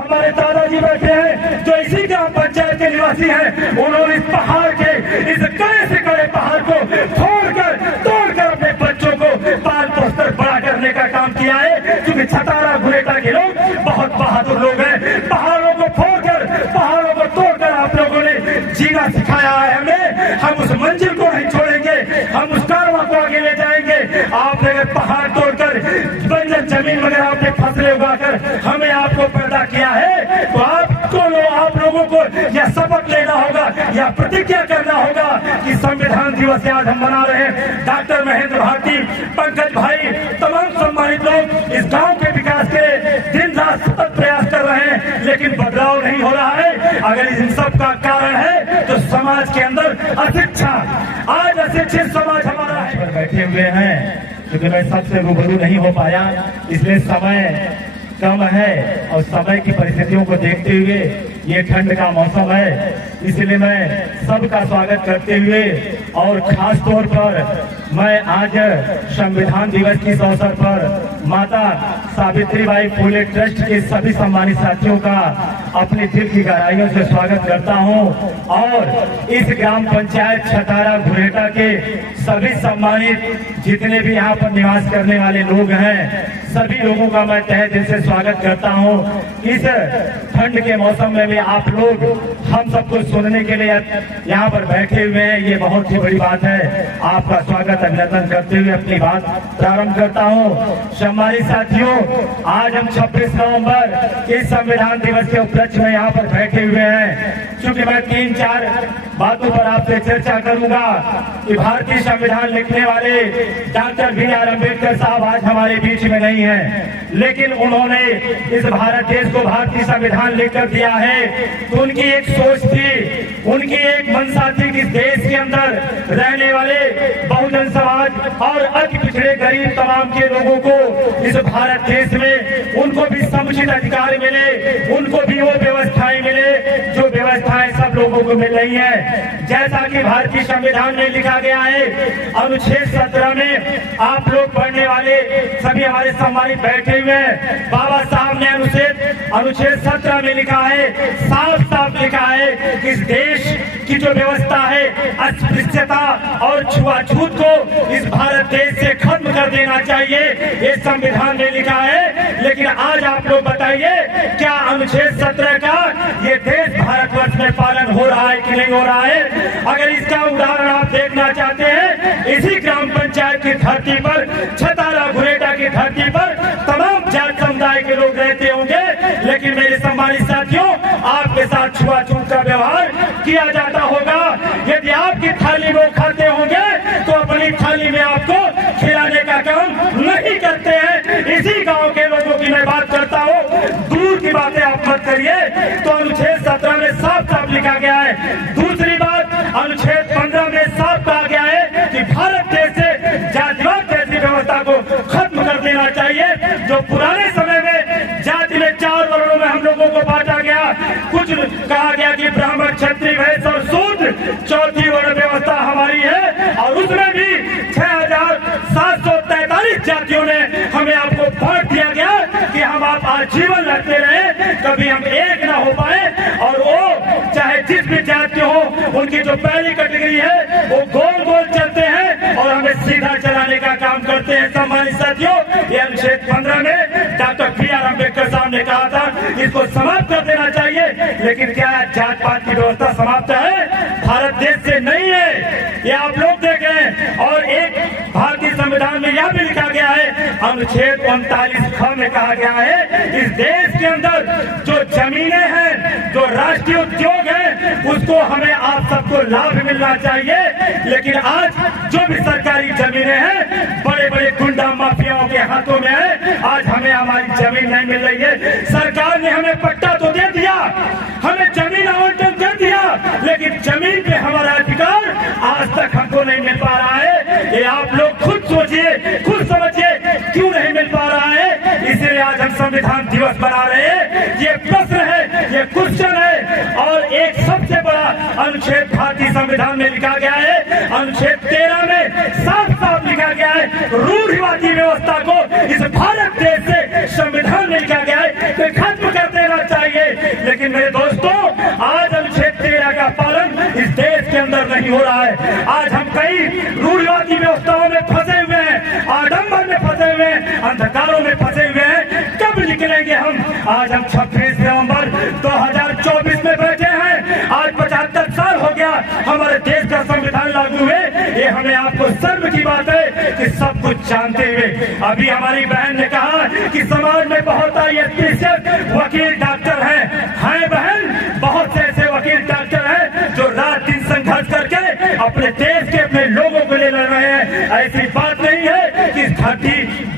हमारे दादाजी बैठे हैं जो इसी ग्राम पंचायत के निवासी हैं। उन्होंने इस पहाड़ के, इस कड़े से कड़े पहाड़ को तोड़कर अपने बच्चों को पाल पोस कर बड़ा करने का काम किया है। क्योंकि छतारा घुरेटा के लोग बहुत बहादुर लोग हैं। पहाड़ों को फोड़कर, पहाड़ों को तोड़कर आप लोगों ने जीना सिखाया है हमें। हम उस मंजिल को नहीं छोड़ेंगे, हम उस कारवां को आगे ले जाएंगे। आपने अगर पहाड़ तोड़कर बंजर जमीन वगैरह आपने फसलें उगाकर हमें आपको पैदा किया है, तो आप लोगों को यह शपथ लेना होगा, यह प्रतिज्ञा करना होगा कि संविधान दिवस आज हम मना रहे हैं। डॉक्टर महेंद्र भारती, पंकज भाई, तमाम सम्मानित लोग इस गांव के विकास के दिन रात सतत प्रयास कर रहे हैं, लेकिन बदलाव नहीं हो रहा है। अगर इन सब का कारण है तो समाज के अंदर अशिक्षा, आज अशिक्षित समाज हमारा है। बैठे हुए हैं क्योंकि मैं सबसे रूबरू नहीं हो पाया, इसलिए समय कम है और समय की परिस्थितियों को देखते हुए ये ठंड का मौसम है, इसलिए मैं सबका स्वागत करते हुए और खास तौर पर मैं आज संविधान दिवस के इस अवसर पर माता सावित्रीबाई फुले ट्रस्ट के सभी सम्मानित साथियों का अपने दिल की गहराइयों से स्वागत करता हूं और इस ग्राम पंचायत छतारा घुरेटा के सभी सम्मानित जितने भी यहाँ पर निवास करने वाले लोग हैं, सभी लोगों का मैं तहे दिल से स्वागत करता हूं। इस ठंड के मौसम में भी आप लोग हम सबको सुनने के लिए यहाँ पर बैठे हुए हैं, ये बहुत ही बड़ी बात है। आपका स्वागत, अभिनंदन करते हुए अपनी बात प्रारंभ करता हूँ। सम्मानित साथियों, आज हम 26 नवंबर इस संविधान दिवस के उपलक्ष्य में यहाँ पर बैठे हुए हैं। क्योंकि मैं 3-4 बातों पर आपसे चर्चा करूंगा कि भारतीय संविधान लिखने वाले डॉक्टर BR अम्बेडकर साहब आज हमारे बीच में नहीं है, लेकिन उन्होंने इस भारत देश को भारतीय संविधान लिखकर दिया है। तो उनकी एक सोच थी, उनकी एक मंशा थी कि देश के अंदर रहने वाले बहुजन समाज और अति पिछड़े गरीब तमाम के लोगों को इस भारत देश में उनको भी समुचित अधिकार मिले, उनको भी वो व्यवस्थाएं मिले जो व्यवस्थाएं सब लोगों को मिल रही है। जैसा कि भारतीय संविधान में लिखा गया है, अनुच्छेद 17 में आप लोग पढ़ने वाले सभी हमारे सम्मानित बैठे हुए हैं। बाबा साहब ने अनुच्छेद 17 में लिखा है, साफ साफ लिखा है कि इस देश की जो व्यवस्था है अस्पृश्यता और छुआछूत को इस भारत देश से खत्म कर देना चाहिए, ये संविधान में लिखा है। लेकिन आज आप लोग बताइए, क्या अनुच्छेद 17 का ये देश भारतवर्ष में पालन हो रहा है कि नहीं हो रहा है? अगर इसका उदाहरण आप देखना चाहते हैं, इसी ग्राम पंचायत की धरती पर, छतारा घुरेटा की धरती पर तमाम जाति समुदाय के लोग रहते होंगे, लेकिन मेरे सम्मानित साथियों, आपके साथ छुआछूत का व्यवहार किया जाता होगा। यदि आपकी थाली में खाते होंगे तो अपनी थाली में आपको खिलाने का काम नहीं करते हैं। इसी गांव के लोगों की मैं बात करता हूँ, दूर की बातें आप मत करिए। तो अनुच्छेद 17 में साफ साफ लिखा गया है। दूसरी बात, अनुच्छेद 15 में साफ कहा गया है कि भारत देश से जातिवाद जैसी व्यवस्था को खत्म कर देना चाहिए। जो पुराने समय में जाति में 4 वर्णों में हम लोगों को बांटा गया, कुछ कहा गया कि ब्राह्मण, क्षत्रिय, वैश्य और शूद्र, चौथी वर्ण व्यवस्था हमारी है और उसमें भी 6743 जातियों ने हमें आपको बांट दिया गया कि हम आप आजीवन लड़ते रहे, कभी हम एक ना हो पाए। और वो चाहे जिस भी जाति हो, उनकी जो पहली कैटेगरी है वो गोल गोल चलते हैं और हमें सीधा चलाने का काम करते हैं। सम्मानित साथियों, ये अनुच्छेद 15 में डॉक्टर BR अम्बेडकर साहब ने कहा था, इसको समाप्त कर देना चाहिए। लेकिन क्या जात पात की व्यवस्था समाप्त है? भारत देश से नहीं है, ये आप लोग देख रहे हैं। और एक भारतीय संविधान में यह भी लिखा गया है, अनुच्छेद 39 में कहा गया है, इस देश के अंदर जो जमीनें हैं, जो राष्ट्रीय उद्योग है, उसको हमें आप सबको लाभ मिलना चाहिए। लेकिन आज जो भी सरकारी जमीनें हैं बड़े बड़े गुंडा माफियाओं के हाथों में है। आज हमें हमारी जमीन नहीं मिल रही है। सरकार ने हमें पट्टा तो दे दिया, हमें जमीन आवंटन कर दिया, लेकिन जमीन पे हमारा अधिकार आज तक हमको नहीं मिल पा रहा है। ये आप लोग खुद सोचिए, खुद समझिए क्यों नहीं मिल पा रहा है। इसलिए आज हम संविधान दिवस मना रहे हैं। ये प्रश्न है, ये क्वेश्चन है। और एक सबसे बड़ा अनुच्छेद भारतीय संविधान में लिखा गया है, अनुच्छेद 13 में साफ साफ लिखा गया है, रूढ़िवादी व्यवस्था को इस भारत देश से संविधान में लिखा गया है तो खत्म कर देना चाहिए। लेकिन मेरे दोस्तों, आज अनुच्छेद 13 का पालन इस देश के अंदर नहीं हो रहा है। आज हम कई रूढ़िवादी व्यवस्थाओं में फंसे हुए हैं, आडंबर में फंसे हुए हैं, अंधकारों में फंसे हुए हैं। कब निकलेंगे हम? आज हम 26 नवंबर 2024 में बैठे हैं। आज 75 साल हो गया हमारे देश का संविधान लागू हुए। ये हमें आपको शर्म की बात है कि सब कुछ जानते हुए अभी हमारी बहन ने कहा कि समाज में बहुत वकील डॉक्टर हैं बहन, बहुत से ऐसे वकील डॉक्टर हैं जो रात दिन संघर्ष करके अपने देश के अपने लोगों को ले रहे हैं। ऐसी बात नहीं है कि इस घाटी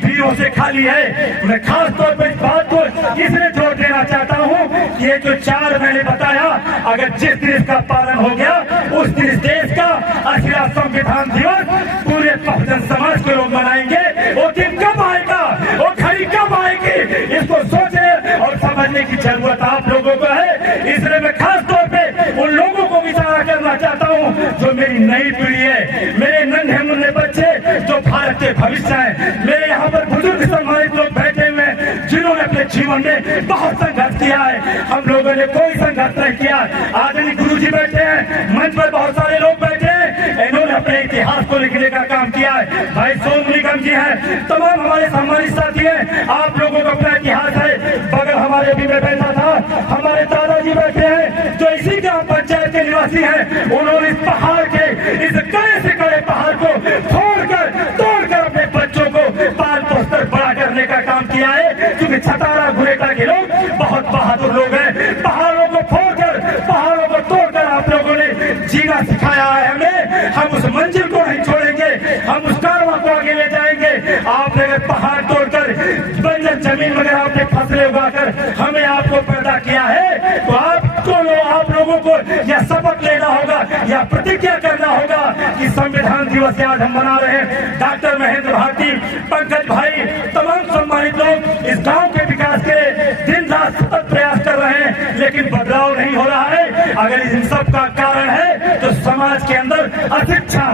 वीरों से खाली है। मैं खास तौर पर इस बात को इसलिए जोर देना चाहता हूँ कि ये जो 4 मैंने बताया, अगर जिस दिन इसका पालन हो गया उस दिन इस देश का 80वां संविधान दिवस पूरे बहुजन समाज के लोग मनाएंगे। वो दिन कब आएगा, वो घड़ी कब आएगी, इसको सोचने और समझने की जरूरत आप लोगों को है। इसलिए मैं खास तौर पे उन लोगों को विचार करना चाहता हूँ जो मेरी नई पीढ़ी है, मेरे नन्हे मुन्ने बच्चे जो भारत के भविष्य हैं। मेरे यहाँ पर बुजुर्ग सम्मानित लोग बैठे हुए हैं जिन्होंने अपने जीवन में बहुत संघर्ष किया है। हम लोगों ने कोई संघर्ष नहीं किया। आदरणीय गुरुजी बैठे हैं, मंच पर बहुत सारे लोग बैठे हैं, इन्होंने अपने इतिहास को लिखने का काम किया है। भाई सोनू निगम जी हैं, तमाम हमारे सम्मानित साथी हैं। आप लोगों का अपना इतिहास है। बगल हमारे भी में बैठा था, हमारे दादाजी बैठे हैं जो इसी ग्राम पंचायत के निवासी हैं। उन्होंने इस पहाड़ के, इस कड़े से कड़े पहाड़ को तोड़कर अपने बच्चों को पाल पोसकर बड़ा करने का काम किया है। क्योंकि छतारा गुरेटा के लोग बहुत बहादुर लोग हैं। पहाड़ों को फोड़कर, पहाड़ों को तोड़कर आप लोगों ने जीना सिखाया है हमें। हम उस मंजिल को नहीं छोड़ेंगे, हम उस कारवां को आगे ले जाएंगे। आपने अगर पहाड़ तोड़कर बंजर जमीन में आपने फसलें उगाकर हमें आपको पैदा किया है, तो आप लोगों को यह शपथ लेना होगा, यह प्रतिज्ञा करना होगा कि संविधान दिवस आज हम मना रहे हैं। डॉक्टर महेंद्र भारती, पंकज भाई, तमाम सम्मानित लोग इस गांव के विकास के दिन रात सतत प्रयास कर रहे हैं, लेकिन बदलाव नहीं हो रहा है। अगर इन सब का कारण है तो समाज के अंदर अशिक्षा,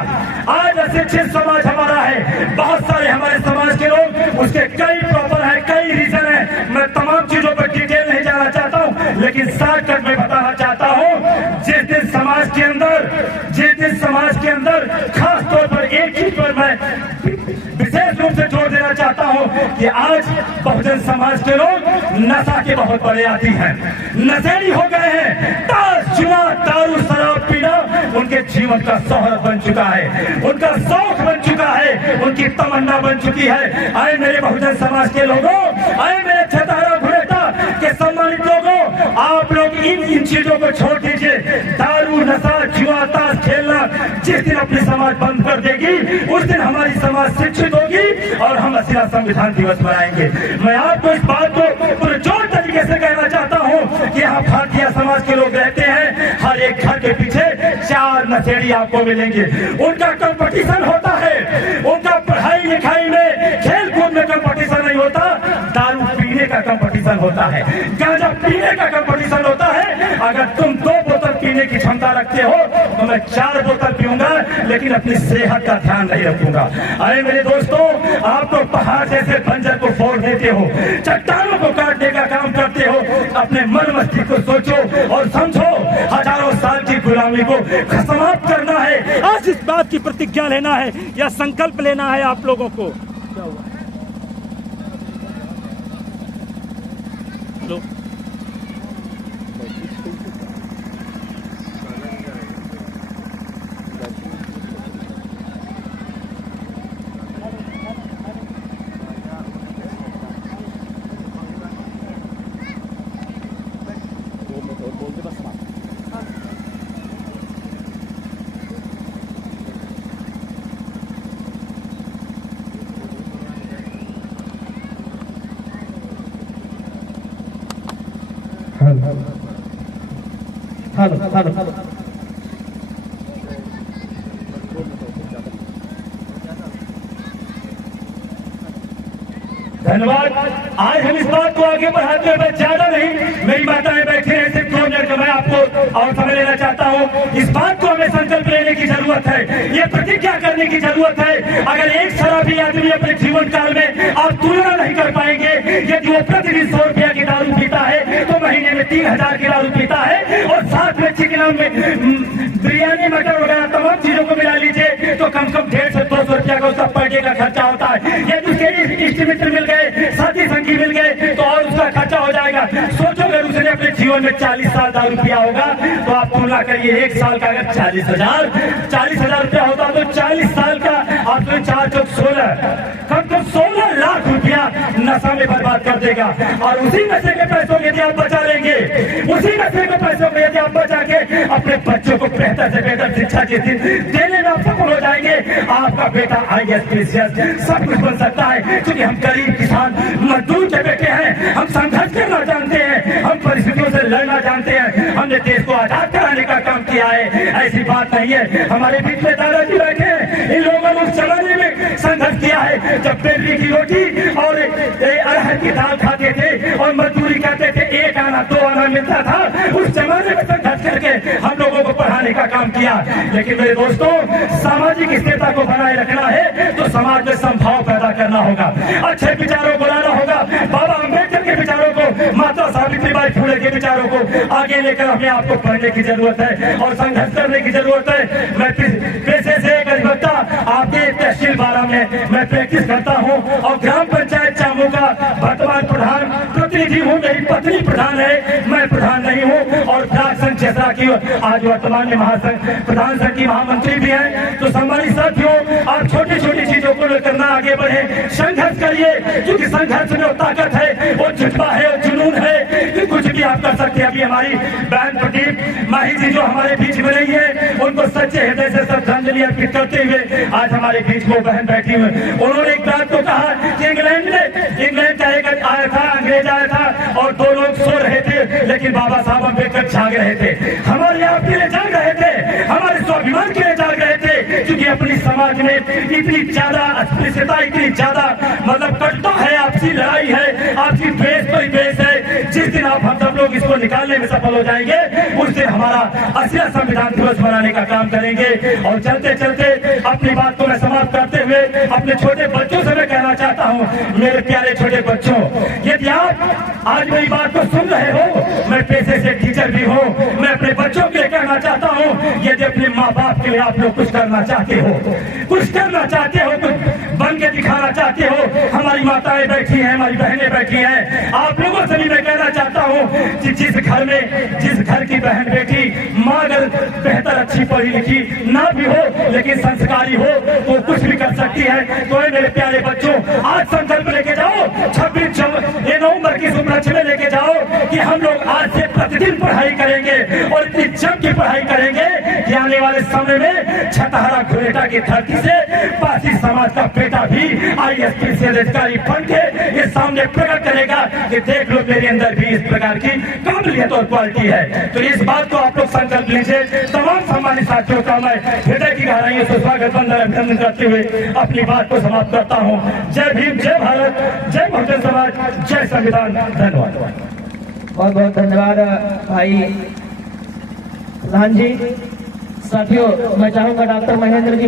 आज अशिक्षित समाज हमारा है। बहुत सारे हमारे समाज के लोग, उसके कई प्रॉब्लम है, कई रीजन है। मैं तमाम चीजों पर डिटेल नहीं जाना चाहता हूँ, लेकिन शॉर्टकट में बताना चाहता हूँ। जिस दिन समाज के अंदर खास तौर पर एक चीज पर मैं विशेष रूप से जोर देना चाहता हूँ कि आज बहुजन समाज के लोग नशा के बहुत बड़े आदी हैं, नशेड़ी हो गए हैं। ताश, जुआ, दारू, शराब पीना उनके जीवन का शोहरत बन चुका है, उनका शौक बन चुका है, उनकी तमन्ना बन चुकी है। आए मेरे बहुजन समाज के लोगों, आए मेरे छतारा घुरेटा के सम्मानित लोगों, आप लोग इन चीजों को छोड़ दीजिए। दारू, नशा, जुआ, ताश खेलना जिस दिन अपनी समाज बंद कर देगी उस दिन हमारी समाज शिक्षित होगी और हम 80वां संविधान दिवस मनाएंगे। मैं आपको इस बात को पुरजोर तरीके से कहना चाहता हूँ कि यहाँ भारतीय समाज के लोग रहते हैं, हर एक घर के पीछे 4 नशेड़ी आपको मिलेंगे। उनका कंपटीशन होता है, उनका पढ़ाई लिखाई में, खेल कूद में कंपटीशन नहीं होता, दारू पीने का कंपटीशन होता है, गांजा पीने का कंपटीशन होता है। अगर तुम 2 बोतल पीने की क्षमता रखते हो तो मैं 4 बोतल पीऊंगा, लेकिन अपनी सेहत का ध्यान नहीं रखूंगा। अरे मेरे दोस्तों, आप तो पहाड़ जैसे बंजर को फोड़ देते हो, चट्टानों को काटने का काम करते हो। अपने मन मस्तिष्क को सोचो और समझो, हजारों साल की गुलामी को समाप्त करना है। आज इस बात की प्रतिज्ञा लेना है या संकल्प लेना है आप लोगों को। लो। हेलो। धन्यवाद। आज हम इस बात को आगे बढ़ाते हुए ज्यादा नहीं, मेरी माताएं बैठी हैं, सिर्फ 2 मिनट का मैं आपको और समय लेना चाहता हूँ। इस बात को हमें संकल्प लेने की जरूरत है, ये प्रतिज्ञा करने की जरूरत है। अगर एक शराबी आदमी अपने जीवन काल में आप तुलना नहीं कर पाएंगे, यदि वो प्रतिदिन 100 रुपया की दारू पीता है तो महीने में 3000 की दारू पीता है और साथ में चिकन में बिरयानी मटर वगैरह तमाम चीजों को मिला लीजिए तो कम से कम 150 से 200 रुपया का उसका पर डे का खर्चा होता है। ये उसके इष्ट मित्र मिल गए, साथी संगी मिल गए तो और उसका खर्चा हो जाएगा। सोचो अगर उसने अपने जीवन में 40 साल दारू पिया होगा तो आप तुलना करिए, एक साल का अगर 40,000 रुपया होता तो 40 साल का आपने 4 चौक 16 कम से 16 लाख रुपया नशा में बर्बाद कर देगा। और उसी नशे के पैसों को यदि आप बचा लेंगे, उसी नशे के पैसों को यदि आप बचा के अपने बच्चों को बेहतर से बेहतर शिक्षा देने में आप सफल हो जाएंगे, आपका बेटा IAS PCS सब कुछ बन सकता है। क्योंकि हम गरीब किसान मजदूर के बेटे हैं, हम संघर्ष करना जानते हैं, हम परिस्थितियों से लड़ना जानते हैं, हमने देश को आजाद कराने का काम किया है। ऐसी बात नहीं है हमारे बीच में दादाजी बैठे हैं, इन लोगों ने उस जमाने में संघर्ष किया है जब बेलरी की रोटी और अरहर की दाल खाते थे और मजदूरी करते थे, 1 आना 2 आना मिलता था। उस जमाने में संघर्ष करके हम लोगों को पढ़ाने का काम किया। लेकिन मेरे दोस्तों, सामाजिक स्थिरता को बनाए रखना है तो समाज में संभाव पैदा करना होगा, अच्छे विचारों को लाना होगा। बाबा अम्बेडकर के विचारों को, माता सावित्रीबाई फुले के विचारों को आगे लेकर हमें आपको पढ़ने की जरूरत है और संघर्ष करने की जरूरत है। मैं पेशे से एक अधिवक्ता आपके तहसील 12 में मैं प्रैक्टिस करता हूँ और ग्राम पंचायत चामू का वर्तमान प्रधान प्रतिनिधि हूँ। मेरी पत्नी प्रधान है, मैं प्रधान नहीं हूँ। और ब्लॉक संघ चेसरा की आज वर्तमान में महासंघ प्रधान संघ की महामंत्री भी है। तो सम्मानित साथियों, आप छोटी छोटी चीजों को लेकर ना आगे बढ़े, संघर्ष करिए, क्योंकि संघर्ष में ताकत है, वो जज्बा है, वो जुनून है कि कुछ भी आप कर सकते हैं। अभी हमारी बहन प्रदीप माही जी जो हमारे बीच में रही है, उनको सच्चे हृदय से श्रद्धांजलि अर्पित करते हुए आज हमारे बीच में बहन बैठी हुई, उन्होंने एक बात को कहा कि इंग्लैंड का एक आया था, अंग्रेज आया था और 2 लोग सो रहे थे लेकिन बाबा साहब अम्बेडकर जाग रहे थे। हमारे आपके लिए जाग रहे थे, हमारे स्वाभिमान के लिए जाग रहे थे, क्योंकि अपनी समाज में इतनी ज्यादा अस्पृश्यता, इतनी ज्यादा मतलब कटता है, आपसी लड़ाई है, आपसी द्वेष परिवेश है। जिस दिन आप हम सब लोग इसको निकालने में सफल हो जाएंगे, उस दिन हमारा असली संविधान दिवस मनाने का काम करेंगे। और चलते चलते अपनी बात को मैं समाप्त करते हुए अपने छोटे बच्चों से मैं कहना चाहता हूँ, मेरे प्यारे छोटे बच्चों, यदि आप आज मेरी बात को सुन रहे हो, मैं पेशे से टीचर भी हूँ, मैं अपने बच्चों के लिए कहना चाहता हूँ, यदि अपने माँ बाप के लिए आप लोग कुछ करना चाहते हो, कुछ करना चाहते हो, कुछ बन के दिखाना चाहते हो, हमारी माताएं बैठी हैं, हमारी बहनें बैठी हैं, आप लोगों से भी मैं कहना चाहता हूँ कि जिस घर की बहन बेटी माँ अगर बेहतर अच्छी पढ़ी लिखी ना भी हो लेकिन संस्कारी हो तो कुछ भी कर सकती है। तो मेरे प्यारे बच्चों, आज संकल्प लेके जाओ, 26 नवंबर की उपलक्ष्य में लेके जाओ कि हम लोग आज से प्रतिदिन पढ़ाई करेंगे और इतनी जम की पढ़ाई करेंगे कि आने वाले समय में छतहरा घुरेटा की धरती से पासी समाज का बेटा भी IAS PCS अधिकारी बन के ये सामने प्रकट करेगा कि देख लो मेरे अंदर भी इस प्रकार की काबिलियत और क्वालिटी है। तो इस बात को आप लोग संकल्प लीजिए। तमाम सम्मानित साथियों का मैं हृदय की गहराइयों से स्वागत वंदन अभिनंदन करते हुए अपनी बात को समाप्त करता हूँ। जय भीम, जय भारत, जय बहुजन समाज, जय संविधान। धन्यवाद। बहुत बहुत धन्यवाद भाई प्रधान जी। साथियों, मैं चाहूंगा डॉक्टर महेंद्र जी